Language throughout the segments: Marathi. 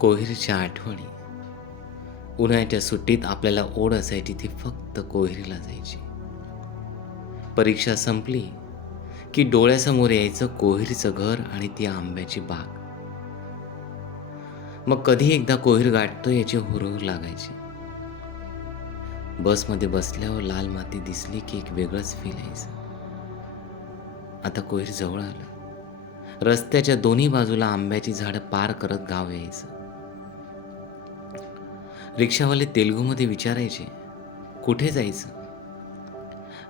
कोहिरीच्या आठवणी. उन्हाळ्याच्या सुट्टीत आपल्याला ओढ असायची ती फक्त कोहिरीला जायची. परीक्षा संपली की डोळ्यासमोर यायचं कोहिरीचं घर आणि ती आंब्याची बाग. मग कधी एकदा कोहिर गाठतो याची हुरहुर लागायची. बसमध्ये बसल्यावर लाल माती दिसली की एक वेगळंच फील यायचं. आता कोहिर जवळ आलं. रस्त्याच्या दोन्ही बाजूला आंब्याची झाडं पार करत गाव यायचं. रिक्षावाले तेलुगूमध्ये विचारायचे, कुठे जायचं?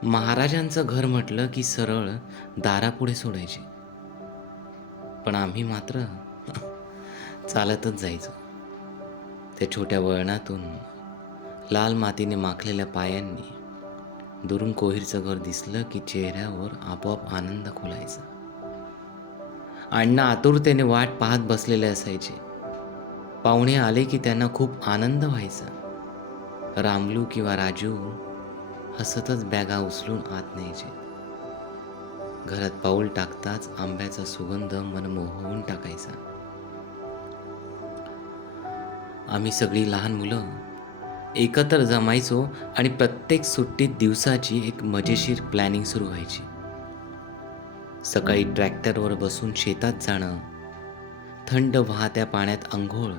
महाराजांचं घर म्हटलं की सरळ दारापुढे सोडायचे. पण आम्ही मात्र चालतच जायचो. त्या छोट्या वळणातून लाल मातीने माखलेल्या पायांनी दुरून कोहिरचं घर दिसलं की चेहऱ्यावर आपोआप आनंद खुलायचा. अण्णा आतुरतेने वाट पाहत बसलेले असायचे. पाहुणे आले की त्यांना खूप आनंद व्हायचा. रामलू किंवा राजू हसतच बॅगा उचलून आत न्यायचे. घरात पाऊल टाकताच आंब्याचा सुगंध मन मोहवून टाकायचा. आम्ही सगळी लहान मुलं एकत्र जमायचो आणि प्रत्येक सुट्टीत दिवसाची एक मजेशीर प्लॅनिंग सुरू व्हायची. सकाळी ट्रॅक्टरवर बसून शेतात जाणं, थंड वाहत्या पाण्यात अंघोळ,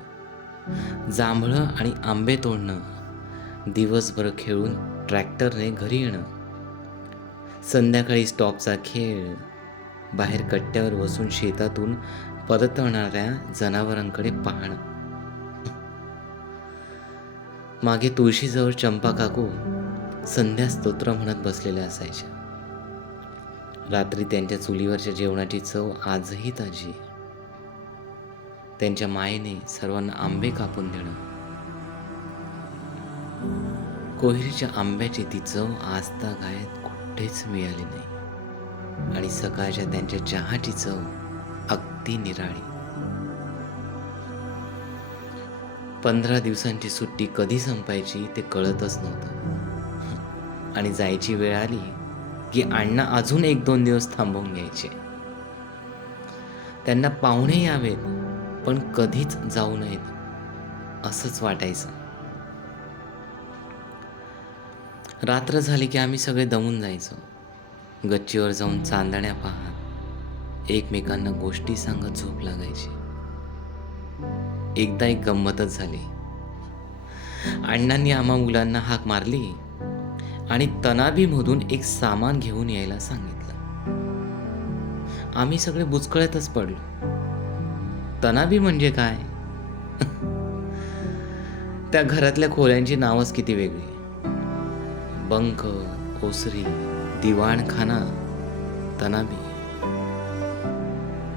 जांभळं आणि आंबे तोडणं, दिवसभर खेळून ट्रॅक्टरने घरी येणं, संध्याकाळी स्टॉपचा खेळ, बाहेर कट्ट्यावर बसून शेतातून परतवणाऱ्या जनावरांकडे पाहणं. मागे तुळशीजवळ चंपा काकू संध्या स्तोत्र म्हणत बसलेल्या असायच्या. रात्री त्यांच्या चुलीवरच्या जेवणाची चव आजही ताजी. त्यांच्या मायेने सर्वांना आंबे कापून देणं. कोहिरीच्या आंब्याची ती चव आजतागायत कुठेच मिळाली नाही. आणि सकाळच्या त्यांच्या चहाची चव अगदी निराळी. 15 दिवसांची सुट्टी कधी संपायची ते कळतच नव्हतं. आणि जायची वेळ आली की अण्णा अजून 1-2 दिवस थांबवून घ्यायचे. त्यांना पाहुणे यावेत पण कधीच जाऊ नयेत असंच वाटायचं. रात्र झाली की आम्ही सगळे दमून जायचो. गच्चीवर जाऊन चांदण्या पाहत एकमेकांना गोष्टी सांगत झोप लागायची. एकदा एक गंमतच झाली. अण्णांनी आम्हा मुलांना हाक मारली आणि तनाबीमधून एक सामान घेऊन यायला सांगितलं. आम्ही सगळे बुचकळ्यातच पडलो. तनाबी म्हणजे काय? त्या घरातल्या खोल्यांची नावच किती वेगळी. बंक, ओसरी, दिवाणखाना, तनाबी.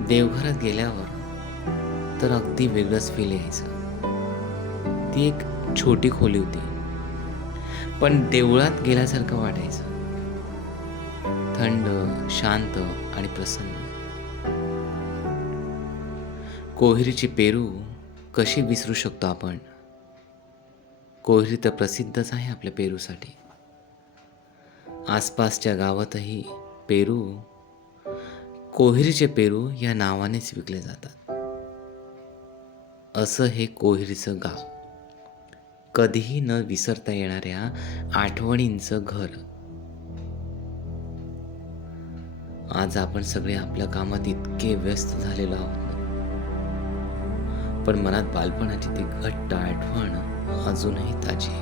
देवघरात गेल्यावर तर अगदी वेगळंच फील यायचं. ती एक छोटी खोली होती पण देवळात गेल्यासारखं वाटायचं. थंड, शांत आणि प्रसन्न. कोहिरीची पेरू कशी विसरू शकतो आपण? कोहिरी तर प्रसिद्धच आहे आपल्या पेरूसाठी. आसपासच्या गावातही पेरू कोहिरीचे पेरू या नावानेच विकले जातात. असं हे कोहिरीचं गाव. कधीही न विसरता येणाऱ्या आठवणींचं घर. आज आपण सगळे आपल्या कामात इतके व्यस्त झालेलो आहोत, पण मनात बालपणाची ती घट्ट आठवण अजूनही ताजी.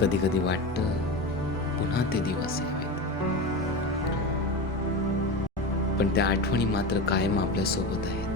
कधी कधी वाटतं पुन्हा ते दिवस यावेत, पण त्या आठवणी मात्र कायम आपल्या सोबत आहेत.